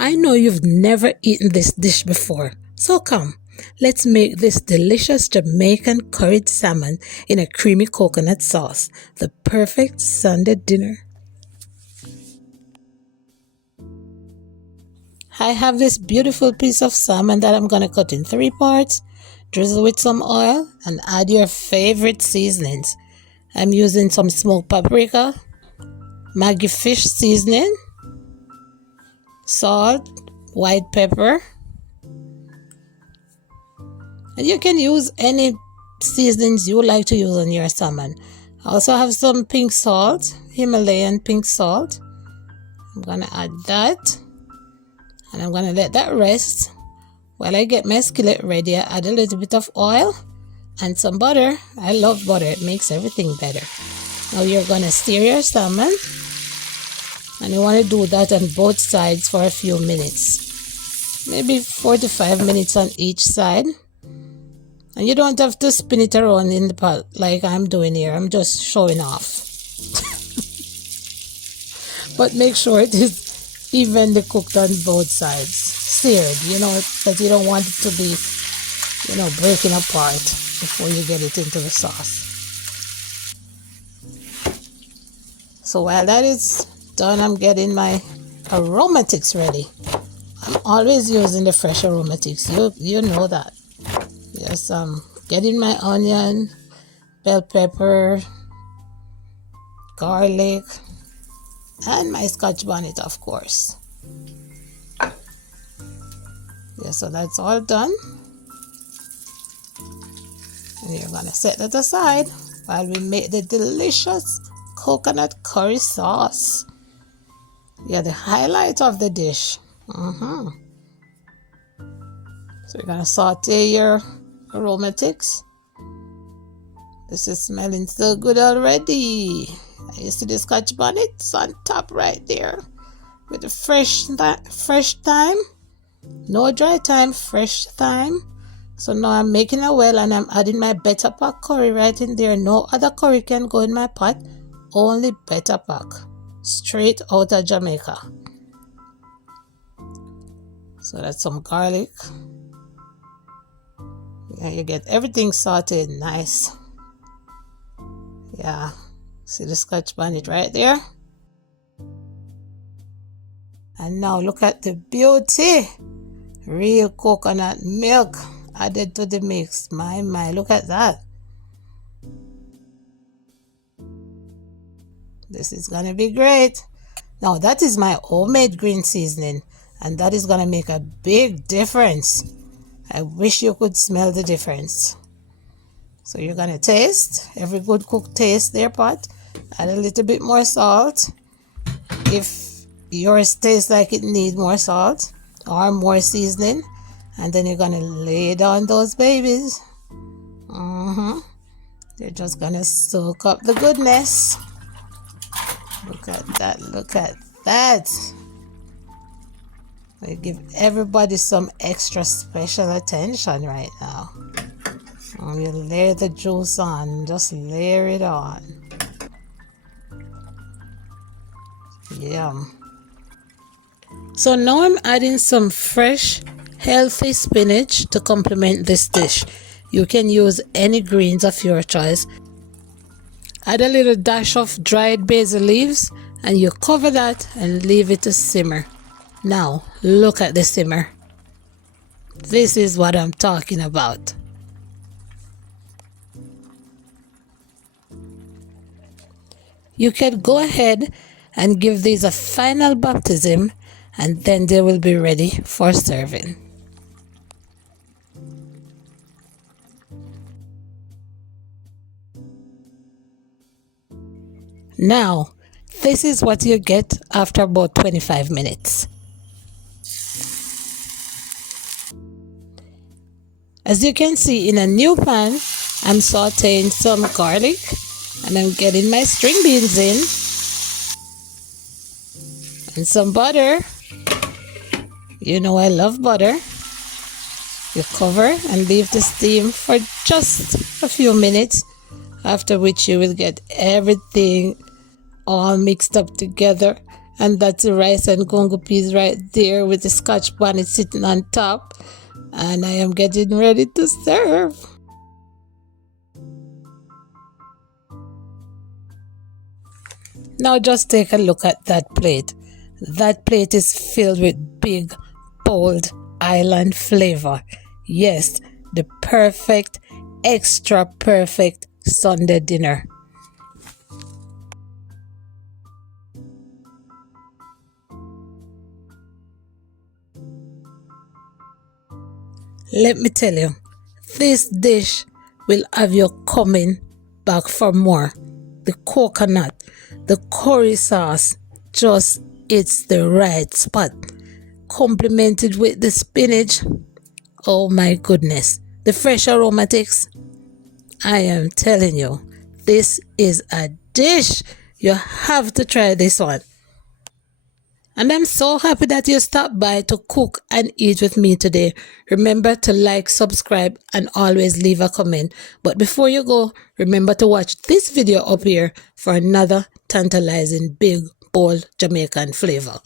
I know you've never eaten this dish before, so come, let's make this delicious Jamaican curried salmon in a creamy coconut sauce, the perfect Sunday dinner. I have this beautiful piece of salmon that I'm going to cut in 3 parts, drizzle with some oil, and add your favorite seasonings. I'm using some smoked paprika, Maggi fish seasoning, salt, white pepper, and you can use any seasonings you like to use on your salmon. I also have some pink salt, Himalayan pink salt. I'm going to add that, and I'm going to let that rest. While I get my skillet ready, I add a little bit of oil and some butter. I love butter, it makes everything better. Now you're going to sear your salmon, and you want to do that on both sides for a few minutes, maybe 4 to 5 minutes on each side. And you don't have to spin it around in the pot like I'm doing here. I'm just showing off. But make sure it is evenly cooked on both sides, seared, that you don't want it to be, breaking apart before you get it into the sauce. So while that is done, I'm getting my aromatics ready. I'm always using the fresh aromatics. You know that. Yes, I'm getting my onion, bell pepper, garlic, and my scotch bonnet, of course. Yeah, so that's all done. And you're gonna set that aside while we make the delicious coconut curry sauce. Yeah, the highlight of the dish. So you're gonna saute your aromatics. This is smelling so good already. You see the scotch bonnet? It's on top right there with the fresh thyme. No dry thyme, fresh thyme. So now I'm making a well and I'm adding my better pack curry right in there. No other curry can go in my pot, only better pack, straight out of Jamaica. So that's some garlic. Yeah, you get everything sauteed nice. Yeah, see the scotch bonnet right there? And now look at the beauty. Real coconut milk added to the mix. My, look at that. This is gonna be great. Now that is my homemade green seasoning, and that is gonna make a big difference. I wish you could smell the difference. So you're gonna taste. Every good cook tastes their pot. Add a little bit more salt if yours tastes like it needs more salt or more seasoning, and then you're gonna lay down those babies. They're just gonna soak up the goodness. Look at that, look at that. I give everybody some extra special attention right now. You layer the juice on, just layer it on. Yum. So now I'm adding some fresh, healthy spinach to complement this dish. You can use any greens of your choice. Add a little dash of dried basil leaves and you cover that and leave it to simmer. Now look at the simmer. This is what I'm talking about. You can go ahead and give these a final baptism, and then they will be ready for serving. Now, this is what you get after about 25 minutes. As you can see, in a new pan, I'm sauteing some garlic and I'm getting my string beans in and some butter. You know I love butter. You cover and leave the steam for just a few minutes, after which you will get everything all mixed up together And that's the rice and gongo peas right there with the scotch bonnet sitting on top. And I am getting ready to serve. Now just take a look at that plate. That plate is filled with big, bold island flavor. Yes, the perfect, extra perfect Sunday dinner. Let me tell you, this dish will have you coming back for more. The coconut, the curry sauce, just it's the right spot. Complemented with the spinach. Oh my goodness. The fresh aromatics. I am telling you, this is a dish. You have to try this one. And I'm so happy that you stopped by to cook and eat with me today. Remember to like, subscribe, and always leave a comment. But before you go, remember to watch this video up here for another tantalizing, big, bold Jamaican flavor.